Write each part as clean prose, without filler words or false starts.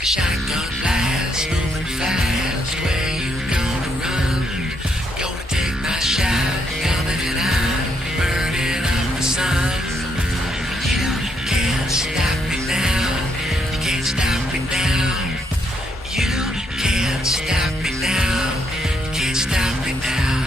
like a shotgun blast, moving fast. Where you gonna run? Gonna take my shot, coming out, burning up the sun. You can't stop me now. You can't stop me now. You can't stop me now. You can't stop me now.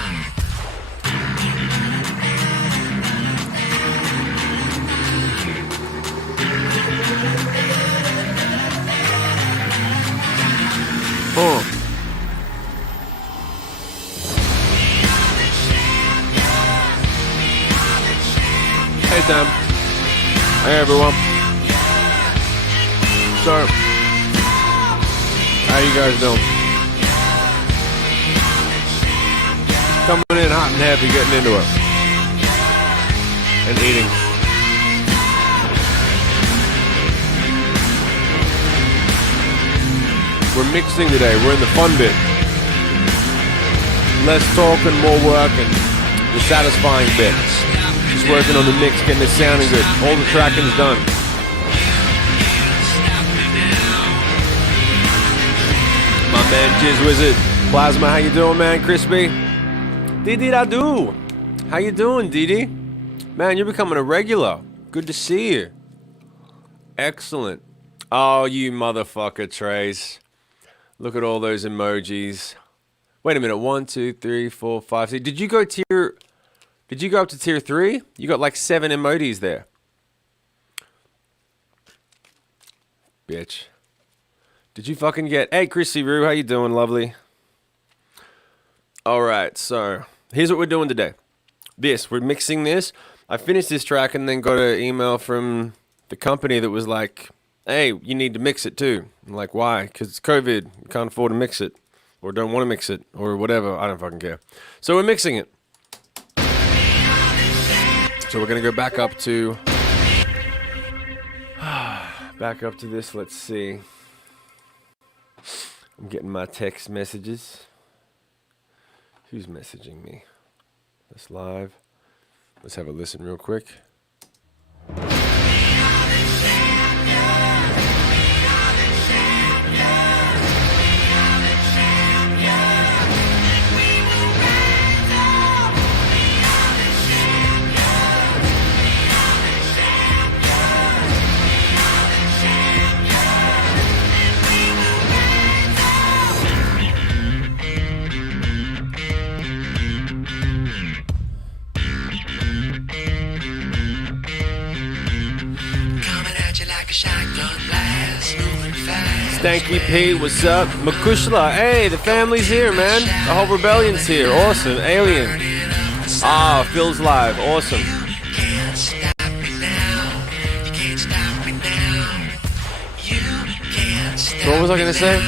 Hey Sam. Hey everyone. So, how you guys doing? Coming in hot and heavy, getting into it. And eating. We're mixing today. We're in the fun bit. Less talk and more work and the satisfying bit. Just working on the mix, getting it sounding good. All the tracking's done. My man Jizz Wizard. Plasma, how you doing, man? Crispy? Didi da do. How you doing, Didi? Man, you're becoming a regular. Good to see you. Excellent. Oh, you motherfucker, Trace. Look at all those emojis. Wait a minute. 1, 2, 3, 4, 5, 6. Did you go up to tier 3? You got like 7 emojis there. Bitch. Did you fucking get... Hey, Chrissy Roo, how you doing, lovely? Alright, so here's what we're doing today. We're mixing this. I finished this track and then got an email from the company that was like, hey, you need to mix it too. I'm like, why? Because it's COVID. We can't afford to mix it. Or don't want to mix it. Or whatever. I don't fucking care. So we're mixing it. So we're going to go back up to... back up to this. Let's see. I'm getting my text messages. Who's messaging me? This live. Let's have a listen real quick. Stanky P, what's up? Makushla, hey, the family's here, man. The whole rebellion's here. Awesome. Alien. Ah, Phil's live. Awesome. So what was I gonna say?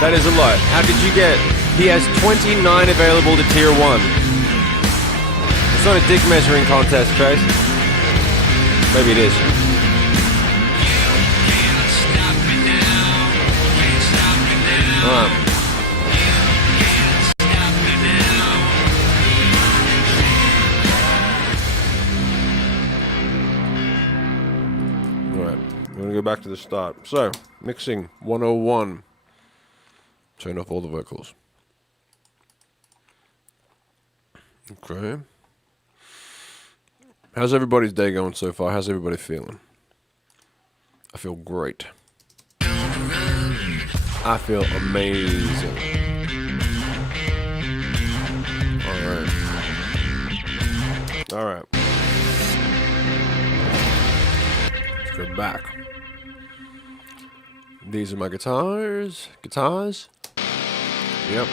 That is a lot. How did you get? He has 29 available to tier 1. It's not a dick measuring contest, Trace. Maybe it is. Alright, I'm going to go back to the start. So, mixing 101. Turn off all the vocals. Okay. How's everybody's day going so far? How's everybody feeling? I feel great. I feel amazing. Alright. Let's go back. These are my guitars. Yep.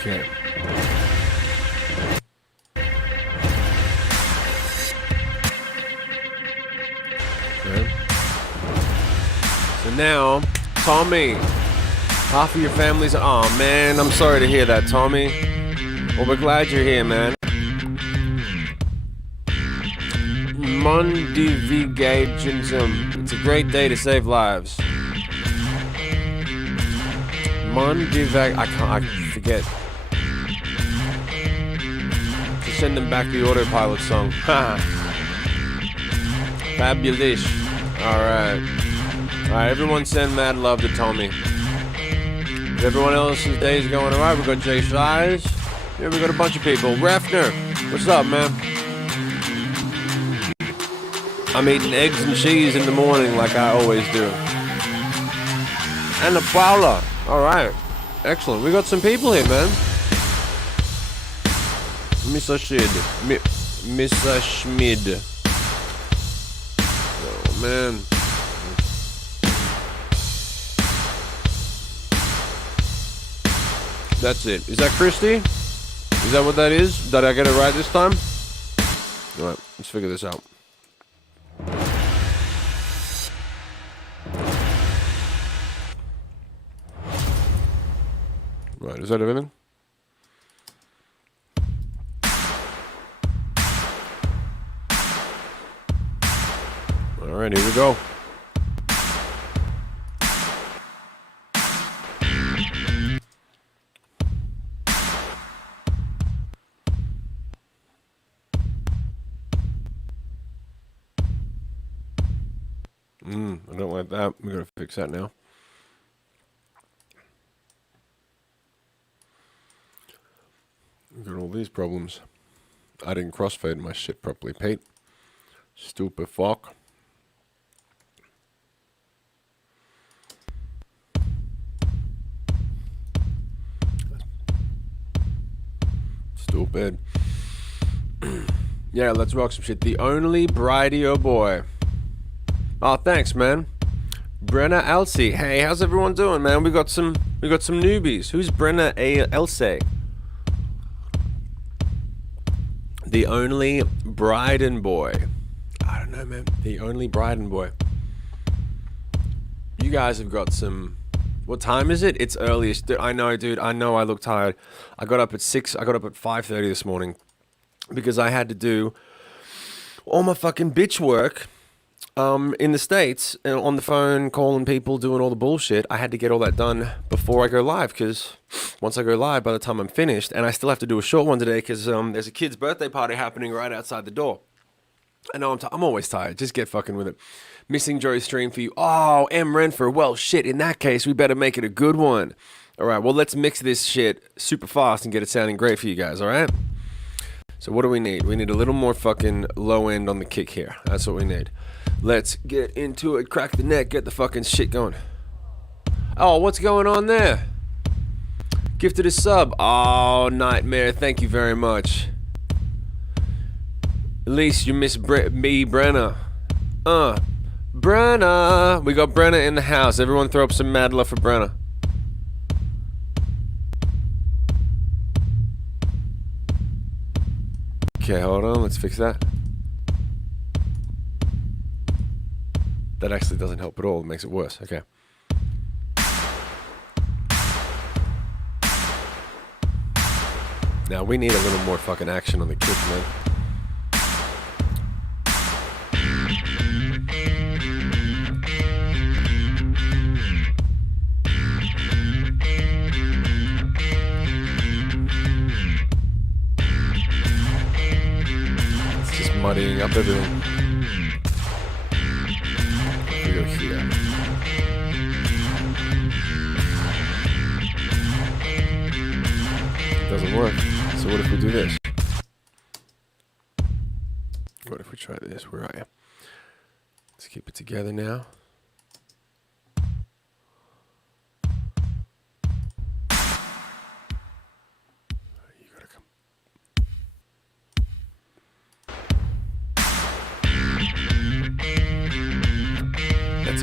Okay. Okay. So now, Tommy, half of your family's. Oh man, I'm sorry to hear that, Tommy. Well, we're glad you're here, man. Mondivigationism. It's a great day to save lives. I forget. To send them back the autopilot song. Fabulous. Alright, everyone send mad love to Tommy. Everyone else's day's going alright. We got Jay Shies. Yeah, we got a bunch of people. Refner, what's up, man? I'm eating eggs and cheese in the morning like I always do. And the Paula. Alright. Excellent. We got some people here, man. Mr. Schmid. Oh, man. That's it. Is that Christy? Is that what that is? Did I get it right this time? Alright, let's figure this out. Right, is that everything? Alright, here we go. I don't like that. We gotta fix that now. We got all these problems. I didn't crossfade my shit properly, Pete. Stupid fuck. Stupid. Yeah, let's rock some shit. The only bridey, oh boy. Oh, thanks, man. Brenna Elsie. Hey, how's everyone doing, man? We got some newbies. Who's Brenna Elsie? The only Bryden boy. I don't know, man. The only Bryden boy. You guys have got some. What time is it? It's earliest. I know, dude. I know I look tired. I got up at 6. I got up at 5:30 this morning because I had to do all my fucking bitch work. In the States, on the phone, calling people, doing all the bullshit. I had to get all that done before I go live, because once I go live, by the time I'm finished, and I still have to do a short one today, because there's a kid's birthday party happening right outside the door. I know I'm always tired. Just get fucking with it. Missing Joe's stream for you. Oh, M. Renfer. Well, shit, in that case, we better make it a good one. All right, well, let's mix this shit super fast and get it sounding great for you guys, all right? So what do we need? We need a little more fucking low end on the kick here. That's what we need. Let's get into it. Crack the neck. Get the fucking shit going. Oh, what's going on there? Gifted a sub. Oh, Nightmare. Thank you very much. At least you miss me, Brenna. Brenna. We got Brenna in the house. Everyone throw up some mad love for Brenna. Okay, hold on. Let's fix that. That actually doesn't help at all. It makes it worse. Okay. Now we need a little more fucking action on the kick, man. It's just muddying up everything. Here. It doesn't work. So what if we do this? What if we try this? Where are you? Let's keep it together now. You gotta come.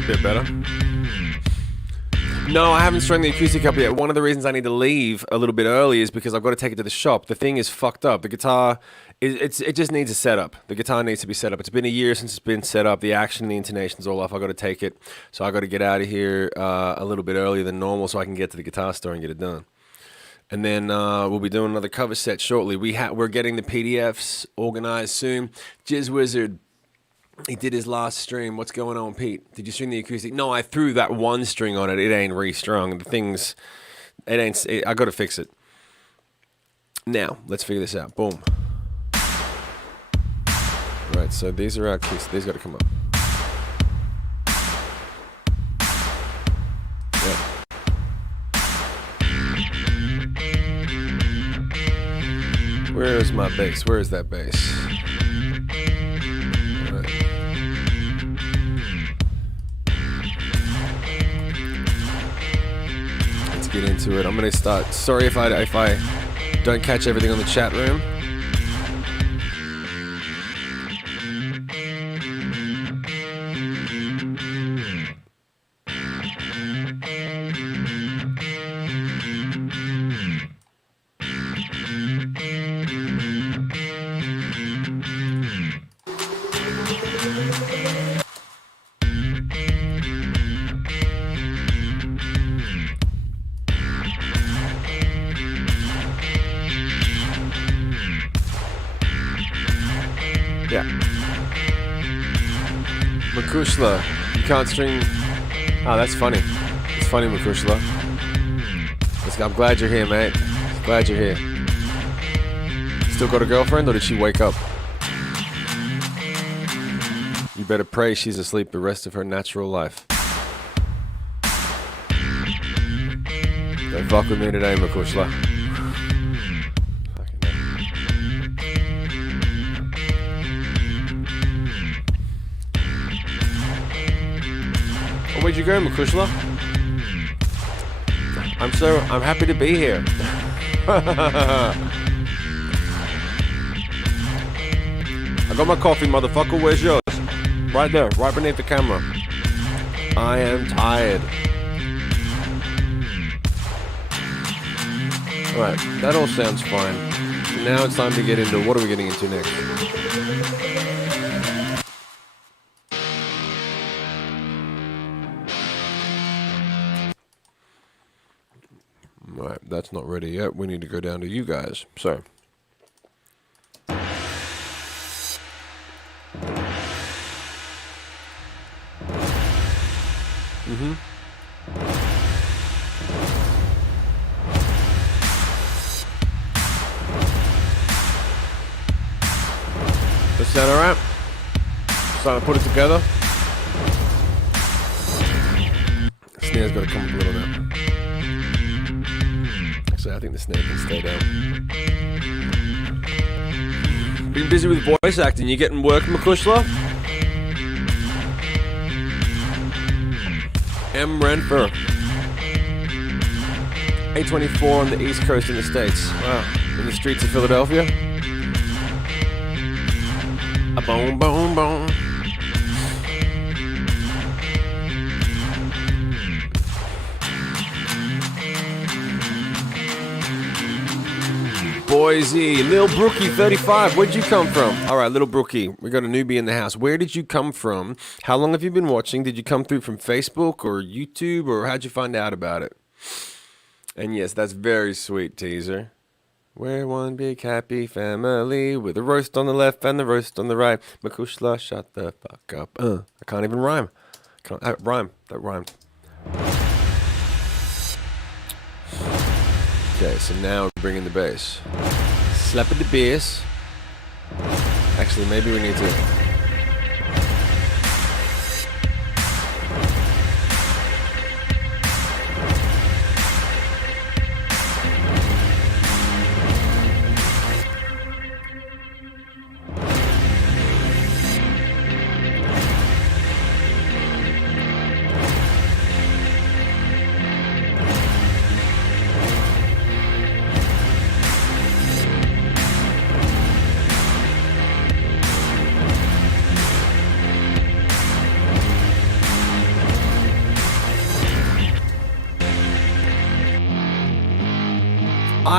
bit better. No, I haven't strung the acoustic up yet. One of the reasons I need to leave a little bit early is because I've got to take it to the shop. The thing is fucked up. The guitar, it just needs a setup. The guitar needs to be set up. It's been a year since it's been set up. The action and the intonation's all off. I've got to take it. So I've got to get out of here a little bit earlier than normal so I can get to the guitar store and get it done. And then we'll be doing another cover set shortly. We're getting the PDFs organized soon. Jizz Wizard, he did his last stream. What's going on, Pete? Did you string the acoustic? No, I threw that one string on it. It ain't restrung. The thing's, I got to fix it. Now, let's figure this out. Boom. All right, so these are our keys. These got to come up. Yep. Where is my bass? Where is that bass? All right. Let's get into it. I'm gonna start. Sorry if I don't catch everything on the chat room. Yeah. Makushla, you can't string. Oh, that's funny. It's funny, Makushla. I'm glad you're here, mate. Glad you're here. Still got a girlfriend, or did she wake up? You better pray she's asleep the rest of her natural life. Don't fuck with me today, Makushla. Where'd you go, Makushla? I'm happy to be here. I got my coffee, motherfucker. Where's yours? Right there, right beneath the camera. I am tired. Alright, that all sounds fine. Now it's time to get into what are we getting into next? Right, that's not ready yet. We need to go down to you guys. So. That sound alright? Starting to put it together. The snare's got to come up a little now. Actually, I think the snare can stay down. Been busy with voice acting. You getting work, Makushla? M. Renfer. 8:24 on the East Coast in the States. Wow. In the streets of Philadelphia. A boom, boom, boom. Boise, Lil Brookie 35, where'd you come from? All right, Little Brookie, we got a newbie in the house. Where did you come from? How long have you been watching? Did you come through from Facebook or YouTube, or how'd you find out about it? And yes, that's very sweet, Teaser. We're one big happy family with a roast on the left and the roast on the right. Makushla, shut the fuck up. I can't even rhyme. That rhymed. Okay, so now we're bringing the bass. Slap at the bass. Actually, maybe we need to...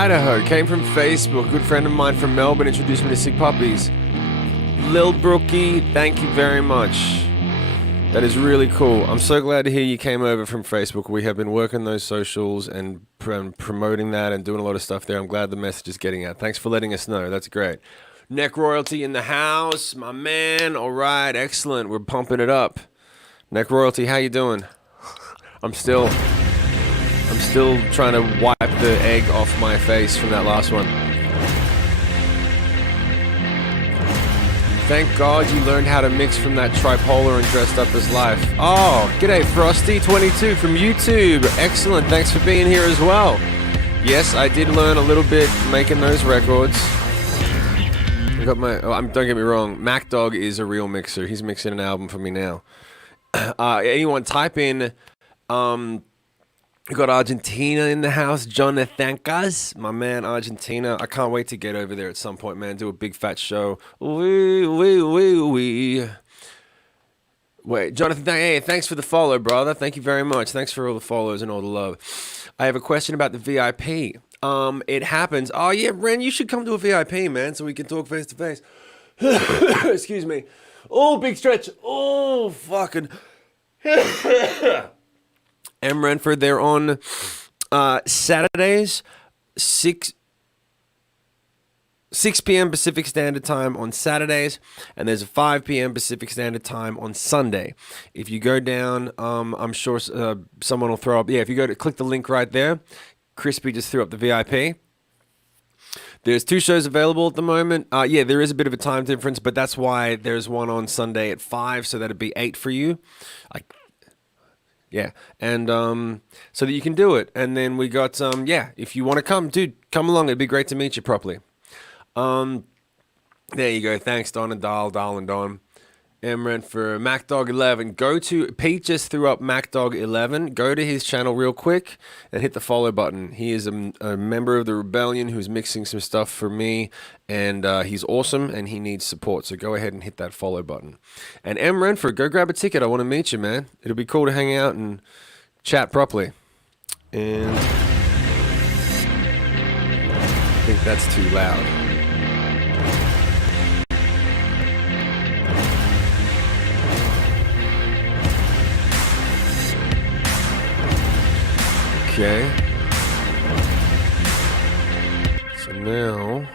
Idaho. Came from Facebook. Good friend of mine from Melbourne introduced me to Sick Puppies. Lil Brookie, thank you very much. That is really cool. I'm so glad to hear you came over from Facebook. We have been working those socials and promoting that and doing a lot of stuff there. I'm glad the message is getting out. Thanks for letting us know. That's great. Neck Royalty in the house, my man. All right, excellent. We're pumping it up. Neck Royalty, how you doing? I'm still trying to wipe the egg off my face from that last one. Thank God you learned how to mix from that tripolar and dressed up as life. Oh, g'day Frosty22 from YouTube. Excellent, thanks for being here as well. Yes, I did learn a little bit making those records. I got my, don't get me wrong, Mac Dog is a real mixer. He's mixing an album for me now. Anyone type in, we got Argentina in the house, Jonathancas, my man Argentina. I can't wait to get over there at some point, man. Do a big fat show. Wait, Jonathan, hey, thanks for the follow, brother. Thank you very much. Thanks for all the follows and all the love. I have a question about the VIP. It happens. Oh yeah, Ren, you should come to a VIP, man, so we can talk face to face. Excuse me. Oh, big stretch. Oh, fucking. M. Renford, they're on Saturdays, 6 p.m. Pacific Standard Time on Saturdays, and there's a 5 p.m. Pacific Standard Time on Sunday. If you go down, I'm sure someone will throw up. Yeah, if you go to click the link right there, Crispy just threw up the VIP. There's 2 shows available at the moment. Yeah, there is a bit of a time difference, but that's why there's one on Sunday at 5, so that'd be 8 for you. Yeah, and so that you can do it. And then we got, yeah, if you want to come, dude, come along. It'd be great to meet you properly. There you go. Thanks, Don and Dahl and Don. Emrent for MacDog11. Go to, Pete just threw up MacDog11. Go to his channel real quick and hit the follow button. He is a member of the Rebellion who's mixing some stuff for me, and he's awesome and he needs support. So go ahead and hit that follow button. And M. Renford, go grab a ticket. I want to meet you, man. It'll be cool to hang out and chat properly. And I think that's too loud. Okay. So now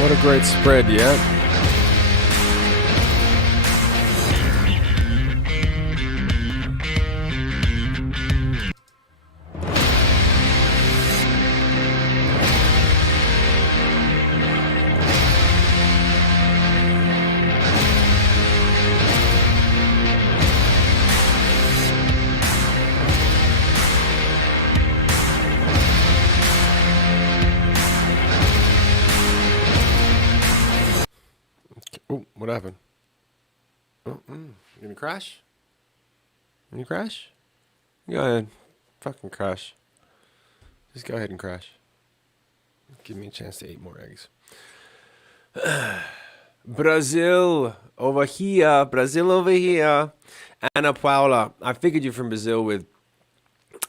what a great spread, yeah. Oh, what happened? Oh, you gonna crash? Can you crash? Go ahead. Fucking crash. Just go ahead and crash. Give me a chance to eat more eggs. Brazil over here. Brazil over here. Ana Paula. I figured you're from Brazil with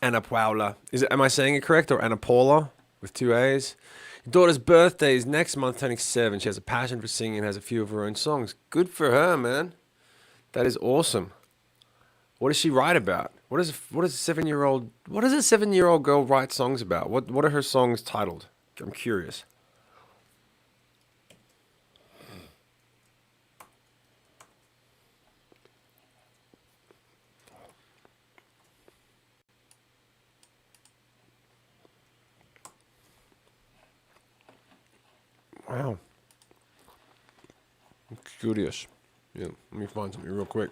Ana Paula. Am I saying it correct? Or Ana Paula with 2 A's? Your daughter's birthday is next month, turning 7. She has a passion for singing and has a few of her own songs. Good for her, man. That is awesome. What does she write about? What does a 7-year-old girl write songs about? What are her songs titled? I'm curious. I'm curious. Yeah, let me find something real quick.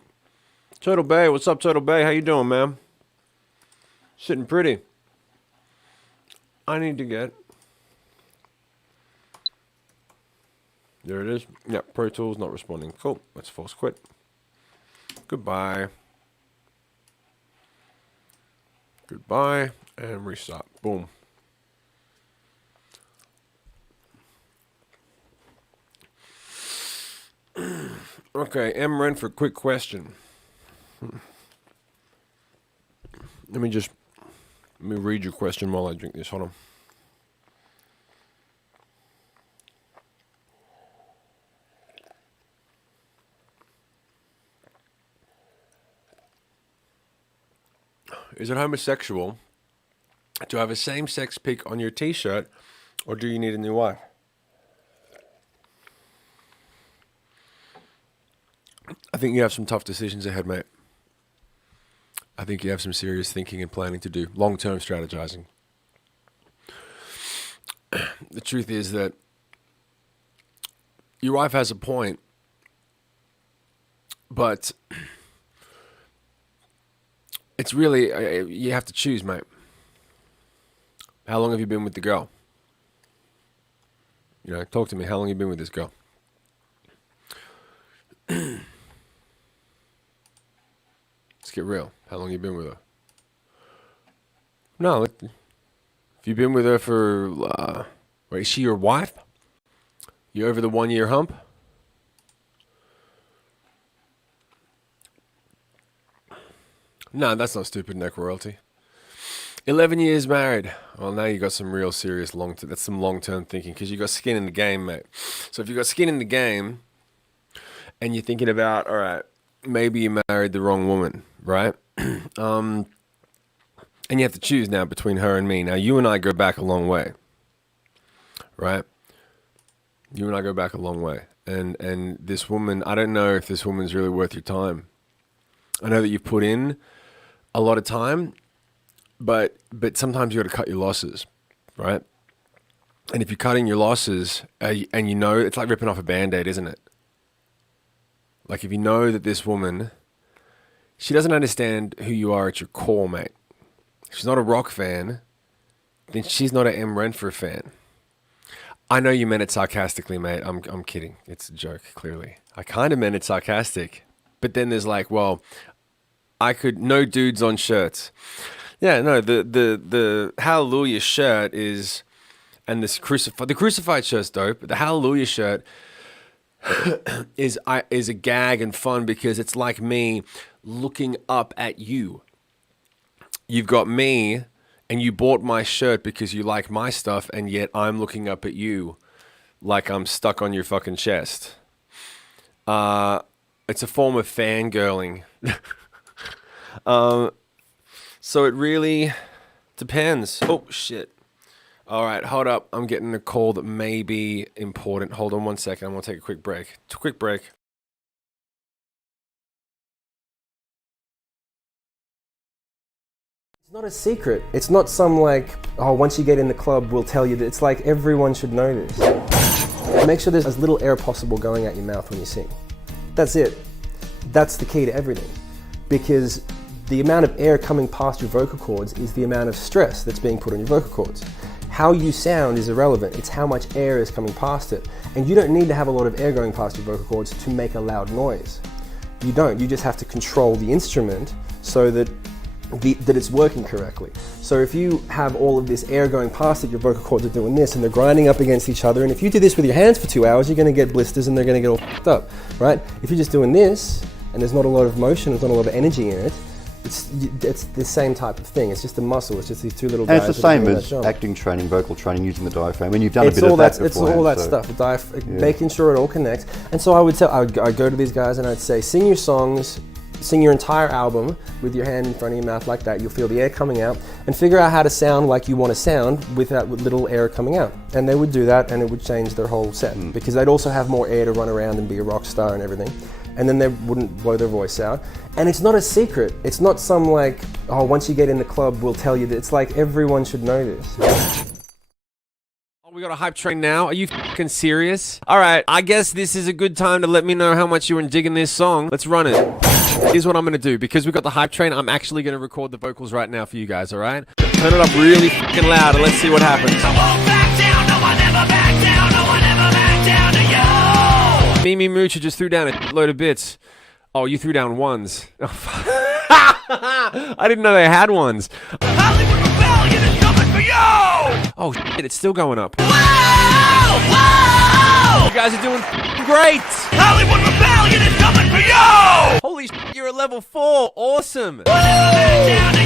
Turtle Bay, what's up, Turtle Bay? How you doing, man? Sitting pretty. I need to get... There it is. Yeah, Pro Tools not responding. Cool. Let's force quit. Goodbye. Goodbye. And restart. Boom. Okay, M. Renford, quick question. Let me read your question while I drink this. Hold on. Is it homosexual to have a same-sex pic on your t-shirt, or do you need a new wife? I think you have some tough decisions ahead, mate. I think you have some serious thinking and planning to do, long-term strategizing. The truth is that your wife has a point, but it's really, you have to choose, mate. How long have you been with the girl? You know, talk to me. How long have you been with this girl? Let's get real. How long have you been with her? No, if you've been with her for, wait, is she your wife? You over the 1 year hump? No, that's not stupid neck royalty. 11 years married. Well, now you got some real serious that's some long-term thinking, because you got skin in the game, mate. So if you got skin in the game and you're thinking about, all right, maybe you married the wrong woman, right? And you have to choose now between her and me. Now, you and I go back a long way, right? You and I go back a long way. And this woman, I don't know if this woman's really worth your time. I know that you've put in a lot of time, but sometimes you got to cut your losses, right? And if you're cutting your losses, and you know, it's like ripping off a Band-Aid, isn't it? Like if you know that this woman, she doesn't understand who you are at your core, mate. If she's not a rock fan, then she's not an M. Renford fan. I know you meant it sarcastically, mate. I'm kidding. It's a joke, clearly. I kind of meant it sarcastic. But then there's like, well, no dudes on shirts. Yeah, no, the Hallelujah shirt is, and the crucified shirt's dope, but the Hallelujah shirt is a gag and fun because it's like me looking up at you. You've got me, and you bought my shirt because you like my stuff, and yet I'm looking up at you like I'm stuck on your fucking chest. It's a form of fangirling. So it really depends. Oh, shit. All right, hold up. I'm getting a call that may be important. Hold on 1 second. I'm going to take a quick break. Quick break. It's not a secret. It's not some like, oh, once you get in the club, we'll tell you that. It's like everyone should know this. Make sure there's as little air possible going out your mouth when you sing. That's it. That's the key to everything. Because the amount of air coming past your vocal cords is the amount of stress that's being put on your vocal cords. How you sound is irrelevant. It's how much air is coming past it. And you don't need to have a lot of air going past your vocal cords to make a loud noise. You don't. You just have to control the instrument so that it's working correctly. So if you have all of this air going past it, your vocal cords are doing this and they're grinding up against each other. And if you do this with your hands for 2 hours, you're going to get blisters and they're going to get all fucked up, right? If you're just doing this and there's not a lot of motion, there's not a lot of energy in it, it's the same type of thing. It's just a muscle. It's just these two little guys. And it's the same as acting training, vocal training, using the diaphragm. And you've done a bit of that beforehand. It's all that stuff. Making sure it all connects. And so I'd go to these guys and I'd say, sing your songs, sing your entire album with your hand in front of your mouth like that. You'll feel the air coming out, and figure out how to sound like you want to sound with little air coming out. And they would do that, and it would change their whole set because they'd also have more air to run around and be a rock star and everything. And then they wouldn't blow their voice out. And it's not a secret. It's not some like, oh, once you get in the club, we'll tell you that. It's like everyone should know this. We got a hype train now. Are you fucking serious? All right, I guess this is a good time to let me know how much you're digging this song. Let's run it. Here's what I'm gonna do. Because we got the hype train, I'm actually gonna record the vocals right now for you guys, all right? Turn it up really fucking loud and let's see what happens. Mimi Moocher just threw down a load of bits. Oh, you threw down ones. Oh, fuck. I didn't know they had ones. Hollywood Rebellion is coming for you! Oh, shit, it's still going up. Whoa! Whoa! You guys are doing great. Hollywood Rebellion is coming for you! Holy shit, you're at level 4. Awesome. Down to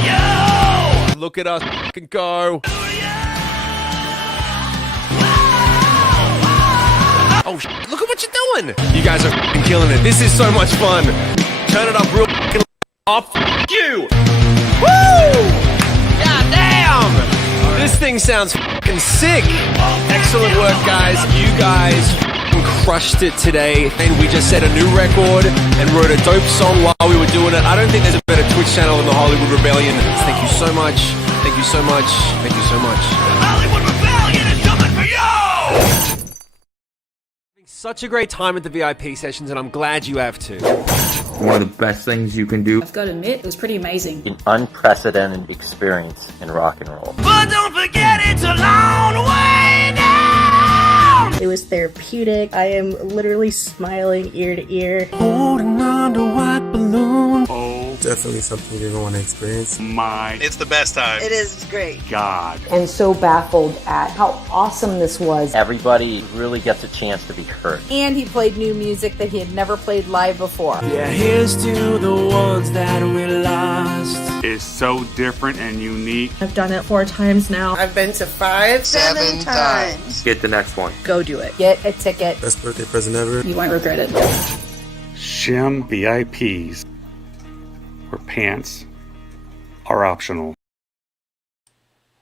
you! Look at us fucking go. Oh, shit, look at what you're doing. You guys are fucking killing it. This is so much fun. Turn it up real fucking off. You. Woo! God damn. This thing sounds fucking sick. Excellent work, guys. You guys crushed it today. And we just set a new record and wrote a dope song while we were doing it. I don't think there's a better Twitch channel than the Hollywood Rebellion. Thank you so much. Thank you so much. Thank you so much. Hollywood Rebellion is coming for you! Such a great time at the VIP sessions, and I'm glad you have too. One of the best things you can do. I've got to admit, it was pretty amazing. An unprecedented experience in rock and roll. But don't forget it's a long way down! It was therapeutic. I am literally smiling ear to ear. Holding on to white balloon. Definitely something you're going to experience. It's the best time. It is great. And so baffled at how awesome this was. Everybody really gets a chance to be heard. And he played new music that he had never played live before. Yeah, here's to the ones that we lost. It's so different and unique. I've done it 4 times now. I've been to 5, 7 times. Get the next one. Go do it. Get a ticket. Best birthday present ever. You won't regret it. Shim VIPs, where pants are optional.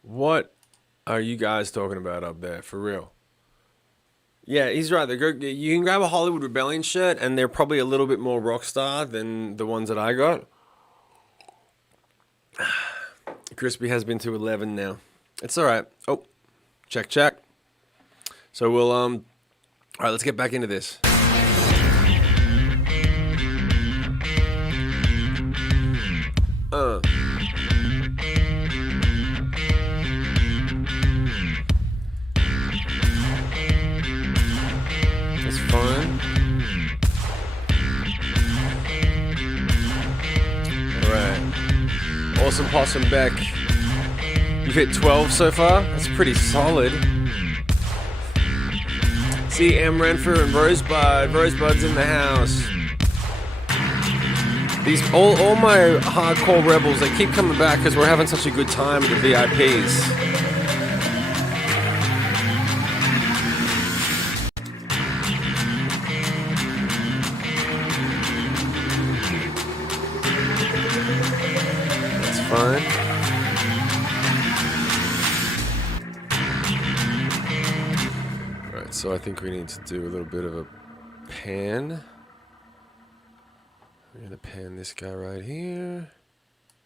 What are you guys talking about up there, for real? Yeah, he's right. You can grab a Hollywood Rebellion shirt, and they're probably a little bit more rock star than the ones that I got. Crispy has been to 11 now. It's all right. Oh, check. So we'll all right. Let's get back into this. It's fun. Alright. Awesome Possum Beck. You've hit 12 so far? That's pretty solid. See M. Renfer and Rosebud. Rosebud's in the house. These all my hardcore rebels, they keep coming back because we're having such a good time with the VIPs. That's fun. Alright, so I think we need to do a little bit of a pan. We're going to pan this guy right here.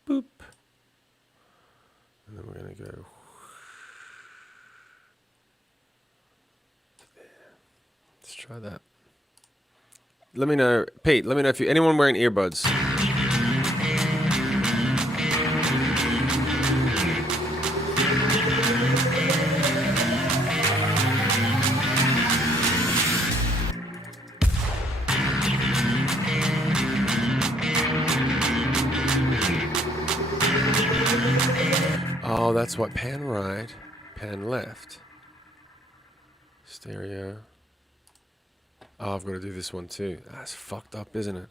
Boop. And then we're going to go there. Let's try that. Let me know, Pete, let me know if anyone wearing earbuds. Oh, that's what, pan right, pan left. Stereo. Oh, I've got to do this one too. That's fucked up, isn't it?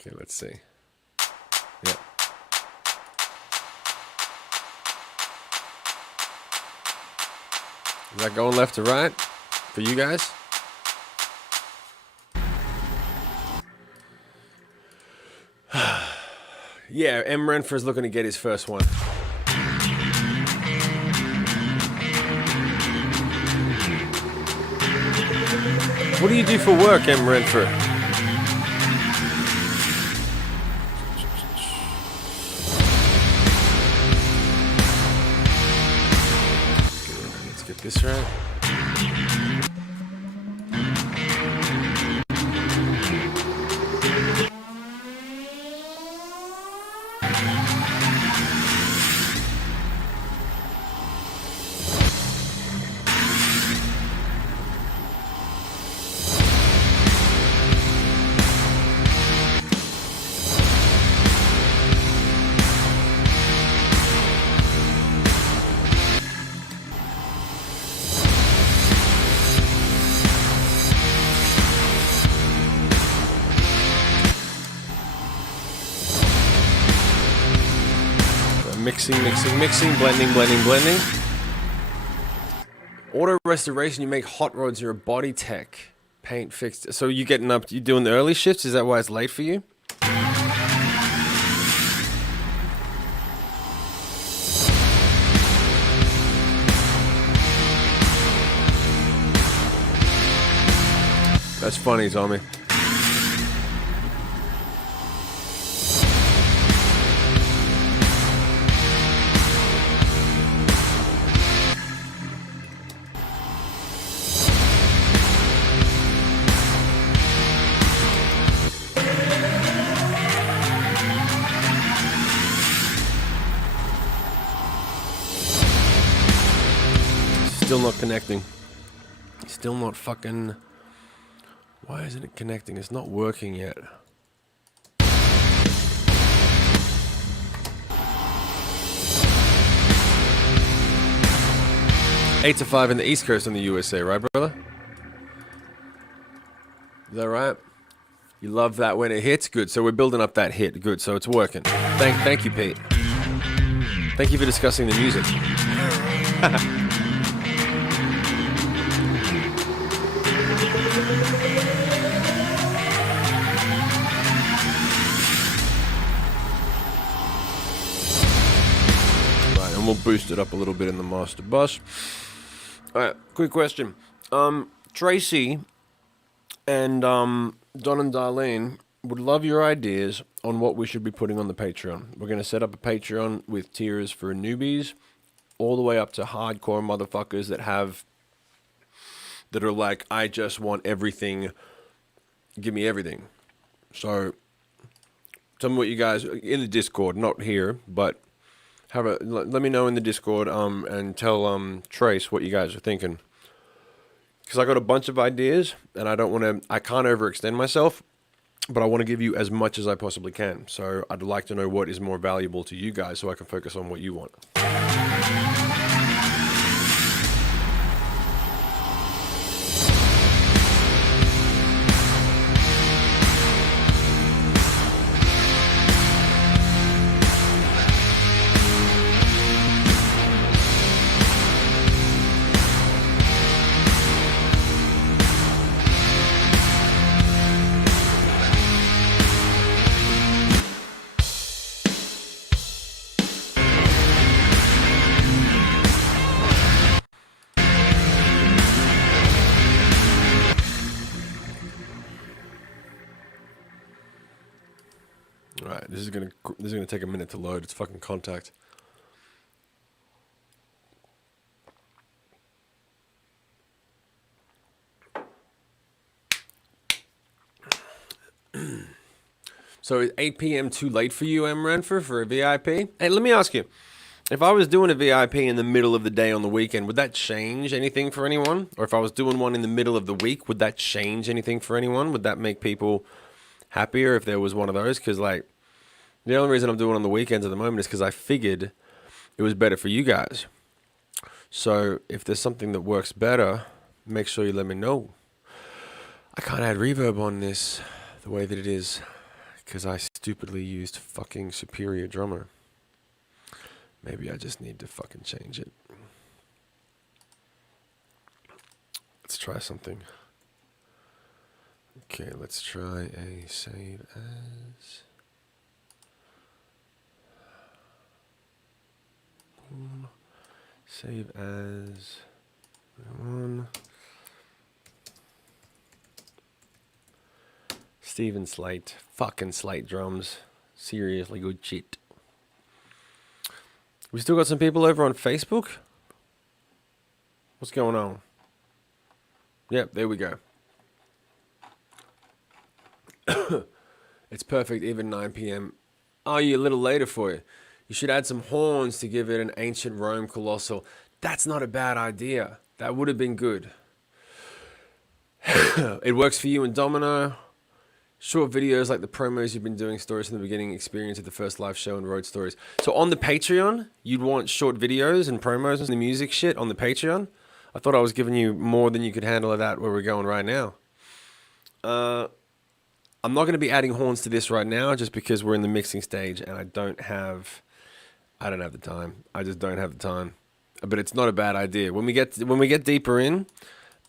Okay, let's see. Yep. Is that going left to right for you guys? Yeah, M. Renfer's looking to get his first one. What do you do for work, M. Renfer? This right? Mixing, blending. Auto restoration, you make hot rods, you're a body tech. Paint fixed. So you doing the early shifts? Is that why it's late for you? That's funny, Tommy. Still not connecting. Still not fucking... Why isn't it connecting? It's not working yet. Eight to 5 in the East Coast in the USA, right, brother? Is that right? You love that when it hits? Good. So we're building up that hit. Good. So it's working. Thank you, Pete. Thank you for discussing the music. We'll boost it up a little bit in the master bus. All right, quick question. Tracy and Don and Darlene would love your ideas on what we should be putting on the Patreon. We're going to set up a Patreon with tiers for newbies all the way up to hardcore motherfuckers that are like, I just want everything. Give me everything. So tell me what you guys, in the Discord, not here, but let me know in the Discord and tell Trace what you guys are thinking, because I got a bunch of ideas and I can't overextend myself, but I want to give you as much as I possibly can. So I'd like to know what is more valuable to you guys so I can focus on what you want. Alright, this is gonna take a minute to load. It's fucking contact. So is 8 p.m. too late for you, M. Renfer, for a VIP? Hey, let me ask you. If I was doing a VIP in the middle of the day on the weekend, would that change anything for anyone? Or if I was doing one in the middle of the week, would that change anything for anyone? Would that make people happier if there was one of those? Because, like, the only reason I'm doing it on the weekends at the moment is because I figured it was better for you guys. So if there's something that works better, make sure you let me know. I can't add reverb on this the way that it is because I stupidly used fucking Superior Drummer. Maybe I just need to fucking change it. Let's try something. Okay, let's try a save as. Boom. Save as. One. Steven Slate. Fucking Slate drums. Seriously good shit. We still got some people over on Facebook. What's going on? Yep, there we go. It's perfect, even 9 p.m. Oh, you're a little later for you. You should add some horns to give it an ancient Rome colossal. That's not a bad idea. That would have been good. It works for you and Domino. Short videos like the promos you've been doing, stories from the beginning, experience of the first live show, and road stories. So on the Patreon, you'd want short videos and promos and the music shit on the Patreon. I thought I was giving you more than you could handle of that where we're going right now. I'm not going to be adding horns to this right now just because we're in the mixing stage and I don't have the time. I just don't have the time. But it's not a bad idea. When we get deeper in,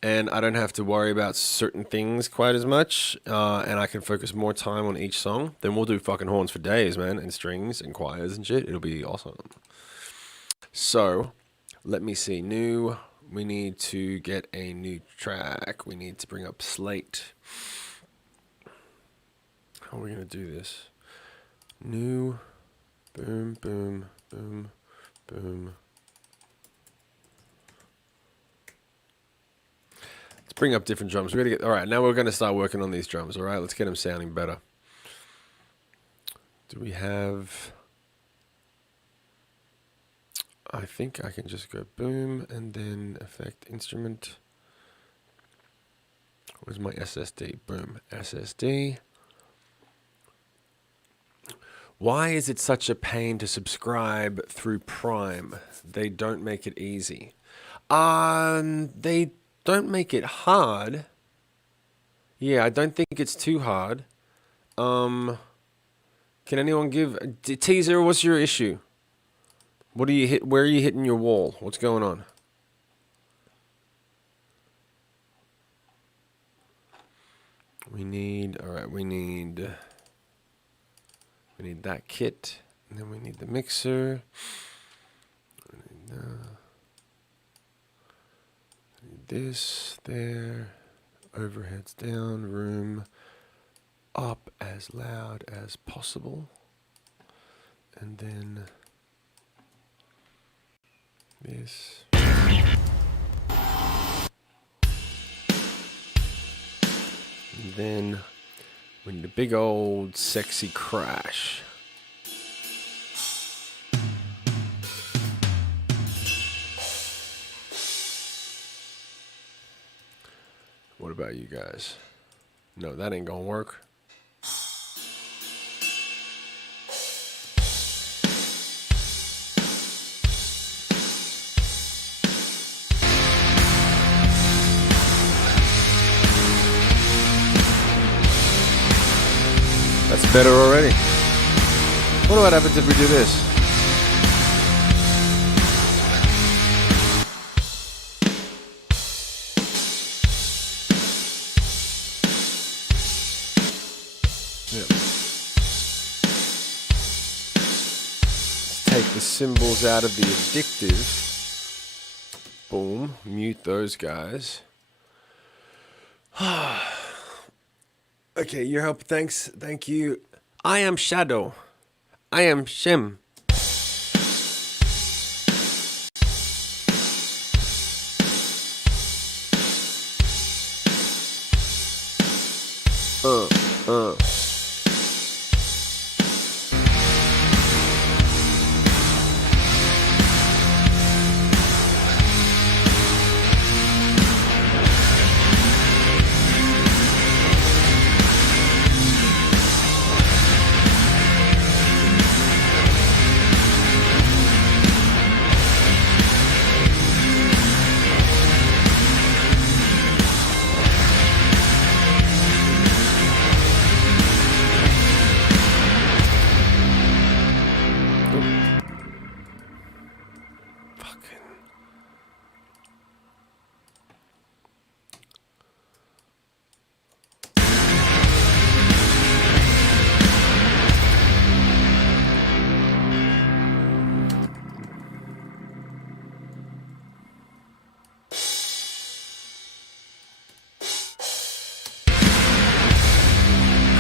and I don't have to worry about certain things quite as much, and I can focus more time on each song, then we'll do fucking horns for days, man, and strings and choirs and shit. It'll be awesome. So, let me see. We need to get a new track. We need to bring up Slate. How are we going to do this? New, boom, boom, boom, boom. Bring up different drums. We're gonna get all right. Now we're gonna start working on these drums. All right, let's get them sounding better. Do we have? I think I can just go boom and then effect instrument. Where's my SSD? Boom, SSD. Why is it such a pain to subscribe through Prime? They don't make it easy. They don't make it hard. Yeah, I don't think it's too hard. Can anyone give Teaser? What's your issue? What do you hit? Where are you hitting your wall? What's going on? We need that kit, and then we need the mixer. This, there, overheads down, room up as loud as possible, and then this. And then we need a big old sexy crash. What about you guys? No, that ain't gonna work. That's better already. What happens if we do this? The cymbals out of the addictive. Boom. Mute those guys. Okay, your help. Thanks. Thank you. I am Shadow. I am Shim.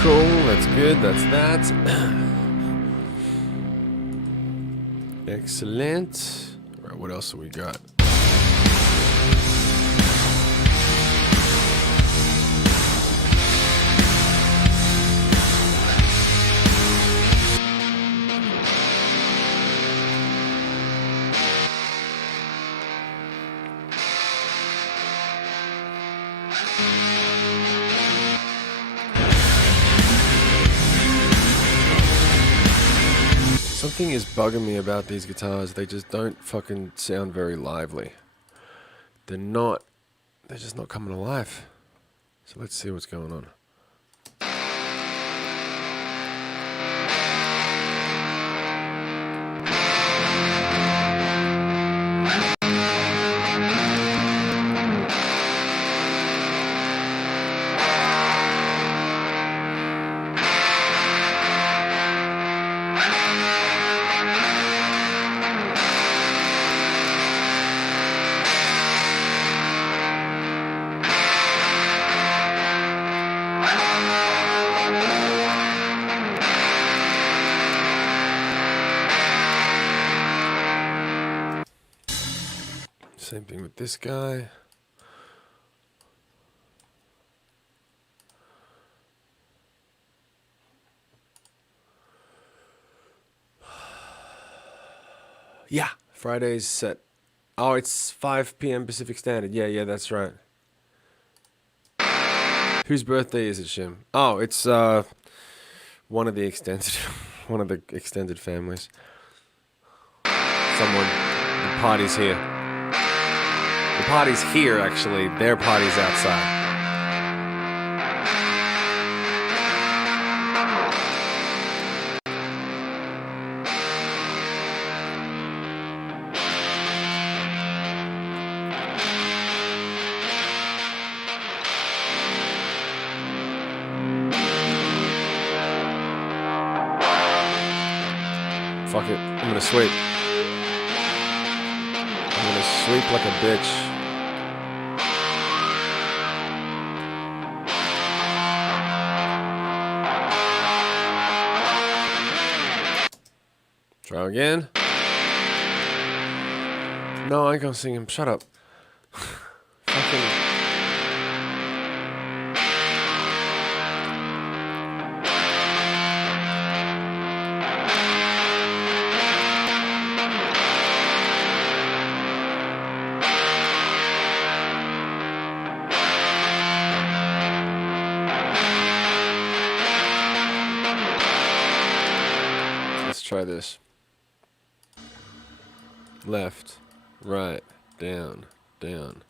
Cool, that's good, that's that. Excellent. All right, what else have we got? Something is bugging me about these guitars. They just don't fucking sound very lively. They're just not coming alive. So let's see what's going on. Same thing with this guy. Yeah, Friday's set. Oh, it's 5 p.m. Pacific Standard. Yeah, that's right. Whose birthday is it, Shim? Oh, it's one of the extended families. Someone. The party's here. The party's here, actually. Their party's outside. Fuck it. I'm gonna sweep. I'm gonna sweep like a bitch. Try again. No, I ain't gonna sing him. Shut up. Fucking. Let's try this. Left, right, down, down.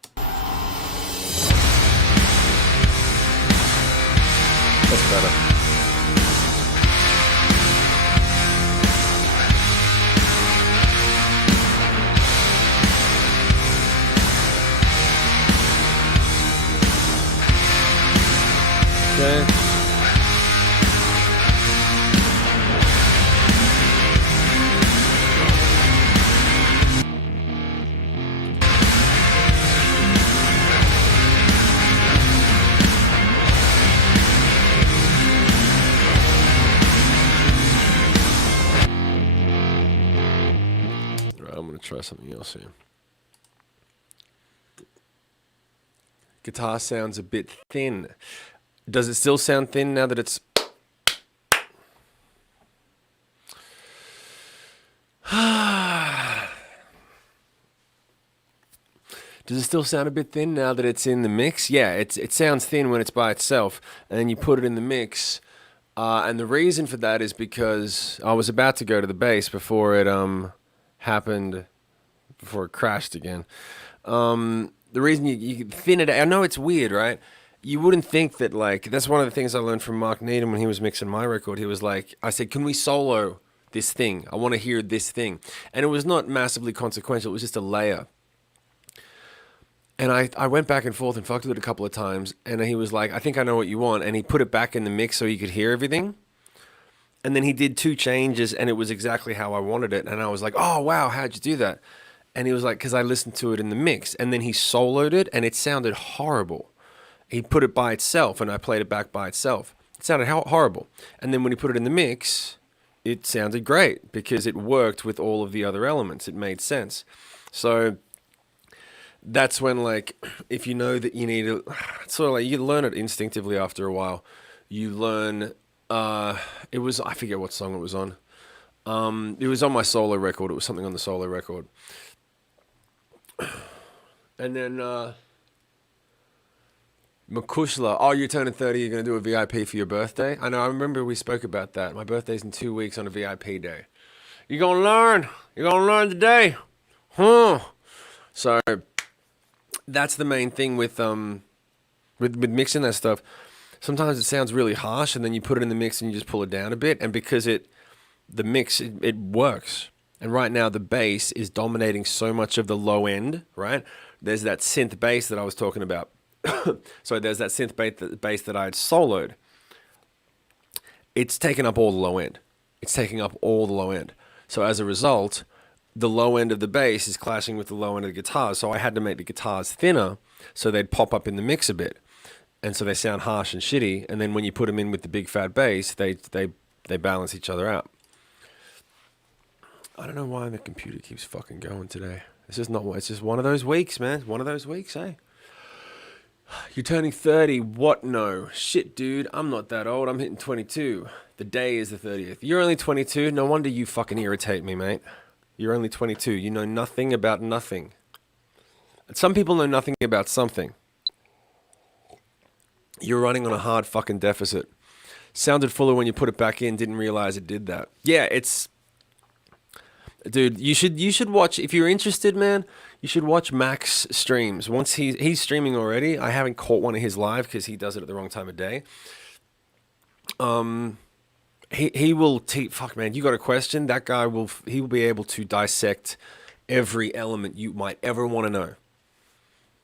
That's better. Okay. I'm going to try something else here. Guitar sounds a bit thin. Does it still sound thin now that it's... Does it still sound a bit thin now that it's in the mix? Yeah, it sounds thin when it's by itself, and then you put it in the mix. And the reason for that is because I was about to go to the bass before it happened, before it crashed again. The reason you thin it out, I know it's weird, right? You wouldn't think that, like, that's one of the things I learned from Mark Needham when he was mixing my record. He was like, I said, can we solo this thing? I want to hear this thing. And it was not massively consequential. It was just a layer. And I went back and forth and fucked with it a couple of times. And he was like, I think I know what you want. And he put it back in the mix so you could hear everything. And then he did 2 changes and it was exactly how I wanted it. And I was like, oh, wow, how'd you do that? And he was like, because I listened to it in the mix. And then he soloed it and it sounded horrible. He put it by itself and I played it back by itself. It sounded horrible. And then when he put it in the mix, it sounded great because it worked with all of the other elements. It made sense. So that's when, like, if you know that you need to, it's sort of like you learn it instinctively after a while. You learn, it was, I forget what song it was on. It was on my solo record. It was something on the solo record. And then, Makushla, oh, you're turning 30, you're going to do a VIP for your birthday? I know, I remember we spoke about that. My birthday's in 2 weeks on a VIP day. You gonna learn. You're gonna learn today. Huh. So that's the main thing with mixing that stuff. Sometimes it sounds really harsh, and then you put it in the mix and you just pull it down a bit, and because the mix it works. And right now the bass is dominating so much of the low end, right? There's that synth bass that I was talking about. So there's that synth bass that I had soloed. It's taking up all the low end. It's taking up all the low end. So as a result, the low end of the bass is clashing with the low end of the guitars. So I had to make the guitars thinner so they'd pop up in the mix a bit. And so they sound harsh and shitty. And then when you put them in with the big fat bass, they balance each other out. I don't know why the computer keeps fucking going today. It's just one of those weeks, man. One of those weeks, eh? You're turning 30. What? No. Shit, dude. I'm not that old. I'm hitting 22. The day is the 30th. You're only 22. No wonder you fucking irritate me, mate. You're only 22. You know nothing about nothing. Some people know nothing about something. You're running on a hard fucking deficit. Sounded fuller when you put it back in. Didn't realize it did that. Yeah, it's... Dude, you should watch, if you're interested, man, you should watch Max streams. Once he's streaming already. I haven't caught one of his live because he does it at the wrong time of day. He will fuck, man, you got a question? That guy he will be able to dissect every element you might ever want to know.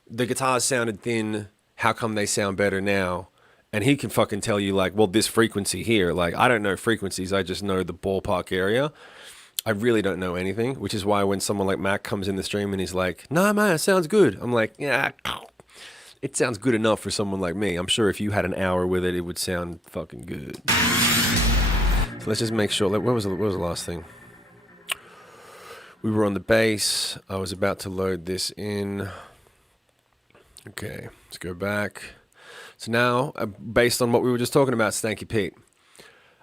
The guitars sounded thin. How come they sound better now? And he can fucking tell you, like, well, this frequency here. Like, I don't know frequencies. I just know the ballpark area. I really don't know anything, which is why when someone like Mac comes in the stream and he's like, nah, man, it sounds good. I'm like, yeah, it sounds good enough for someone like me. I'm sure if you had an hour with it, it would sound fucking good. So let's just make sure. What was the last thing? We were on the bass. I was about to load this in. Okay, let's go back. So now, based on what we were just talking about, Stanky Pete.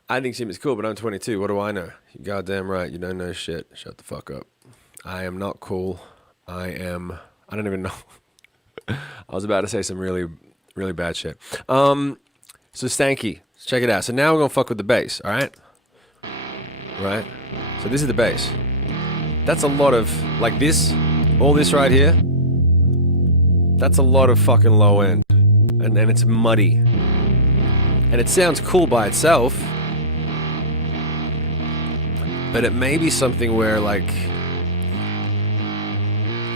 I think Shim is cool, but I'm 22. What do I know? You're goddamn right. You don't know shit. Shut the fuck up. I am not cool. I don't even know. I was about to say some really, really bad shit. So Stanky, let's check it out. So now we're going to fuck with the bass, all right? Right? So this is the bass. That's a lot of, like this, all this right here. That's a lot of fucking low end. And then it's muddy. And it sounds cool by itself. But it may be something where, like,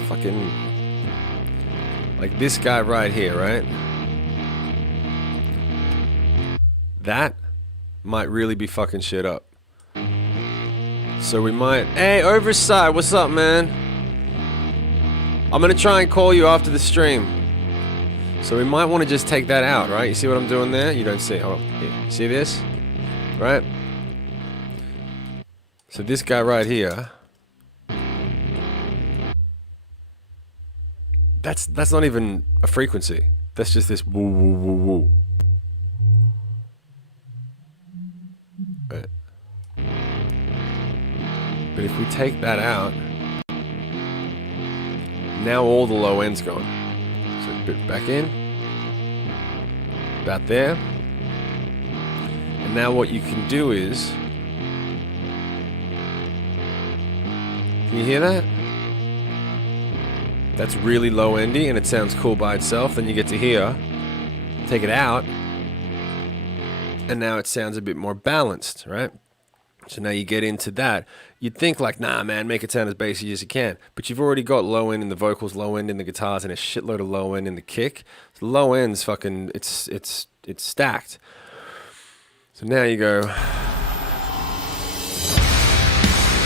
fucking, like this guy right here, right? That might really be fucking shit up. So we might, hey, Oversight, what's up, man? I'm gonna try and call you after the stream. So we might want to just take that out, right? You see what I'm doing there? You don't see, hold on, here. See this? Right? So this guy right here, that's not even a frequency. That's just this woo woo woo woo. Right. But if we take that out, now all the low end's gone. So a bit back in, about there, and now what you can do is. Can you hear that? That's really low endy and it sounds cool by itself. Then you get to here, take it out, and now it sounds a bit more balanced, right? So now you get into that. You'd think like, nah, man, make it sound as bassy as you can. But you've already got low end in the vocals, low end in the guitars, and a shitload of low end in the kick. So low end's fucking, it's stacked. So now you go.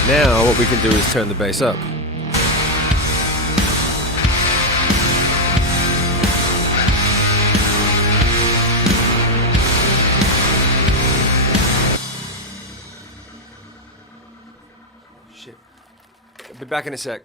Now what we can do is turn the bass up. Shit. I'll be back in a sec.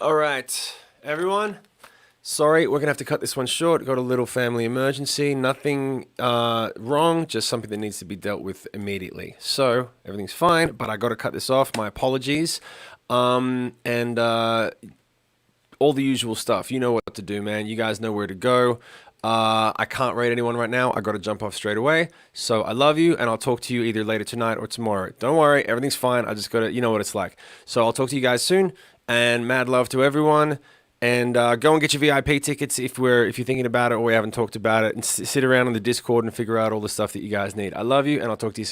All right, everyone. Sorry, we're gonna have to cut this one short. Got a little family emergency. Nothing wrong, just something that needs to be dealt with immediately. So everything's fine, but I got to cut this off. My apologies. And all the usual stuff. You know what to do, man. You guys know where to go. I can't rate anyone right now. I got to jump off straight away. So I love you, and I'll talk to you either later tonight or tomorrow. Don't worry, everything's fine. I just got to, you know what it's like. So I'll talk to you guys soon, and mad love to everyone. And go and get your VIP tickets if you're thinking about it or we haven't talked about it, and sit around on the Discord and figure out all the stuff that you guys need. I love you, and I'll talk to you soon.